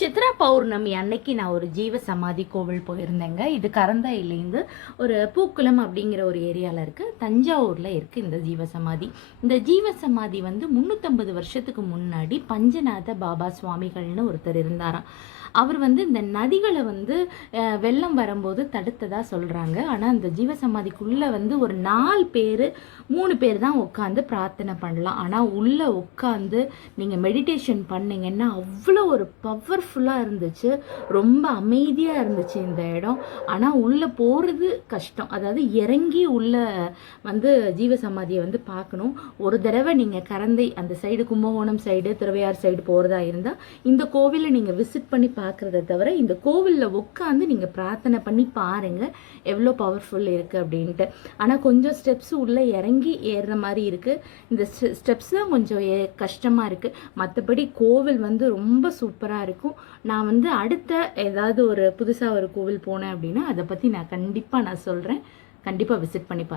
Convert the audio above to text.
சித்ரா பௌர்ணமி அன்னைக்கு நான் ஒரு ஜீவ சமாதி கோவில் போயிருந்தேங்க. இது கரந்தையிலேருந்து ஒரு பூக்குளம் அப்படிங்கிற ஒரு ஏரியாவில் இருக்குது. தஞ்சாவூரில் இருக்குது இந்த ஜீவ சமாதி. இந்த ஜீவ சமாதி வந்து 350 வருஷத்துக்கு முன்னாடி பஞ்சநாத பாபா சுவாமிகள்னு ஒருத்தர் இருந்தாராம். அவர் வந்து இந்த நதிகளை வந்து வெள்ளம் வரும்போது தடுத்ததாக சொல்கிறாங்க. ஆனால் அந்த ஜீவசமாதிக்குள்ளே வந்து ஒரு 4 பேர் 3 பேர் தான் உட்காந்து பிரார்த்தனை பண்ணலாம். ஆனால் உள்ளே உட்காந்து நீங்கள் மெடிடேஷன் பண்ணிங்கன்னா அவ்வளோ ஒரு பவர்ஃபுல்லாக இருந்துச்சு. ரொம்ப அமைதியாக இருந்துச்சு இந்த இடம். ஆனால் உள்ளே போகிறது கஷ்டம். அதாவது இறங்கி உள்ளே வந்து ஜீவசமாதியை வந்து பார்க்கணும். ஒரு தடவை நீங்கள் கரந்தை அந்த side Kumbakonam side Thiruvaiyaru side போகிறதா இருந்தால் இந்த கோவிலை நீங்கள் விசிட் பண்ணி பார்க்குறத தவிர இந்த கோவிலில் உட்காந்து நீங்கள் பிரார்த்தனை பண்ணி பாருங்கள் எவ்வளோ பவர்ஃபுல் இருக்குது அப்படின்ட்டு. ஆனால் கொஞ்சம் ஸ்டெப்ஸ் உள்ளே இறங்கி ஏறுற மாதிரி இருக்குது. இந்த ஸ்டெப்ஸ் தான் கொஞ்சம் கஷ்டமாக இருக்குது. மற்றபடி கோவில் வந்து ரொம்ப சூப்பராக இருக்கும். நான் வந்து அடுத்த ஏதாவது ஒரு புதுசாக ஒரு கோவில் போனேன் அப்படின்னா அதை பற்றி நான் கண்டிப்பாக சொல்கிறேன். கண்டிப்பாக விசிட் பண்ணி பாருங்கள்.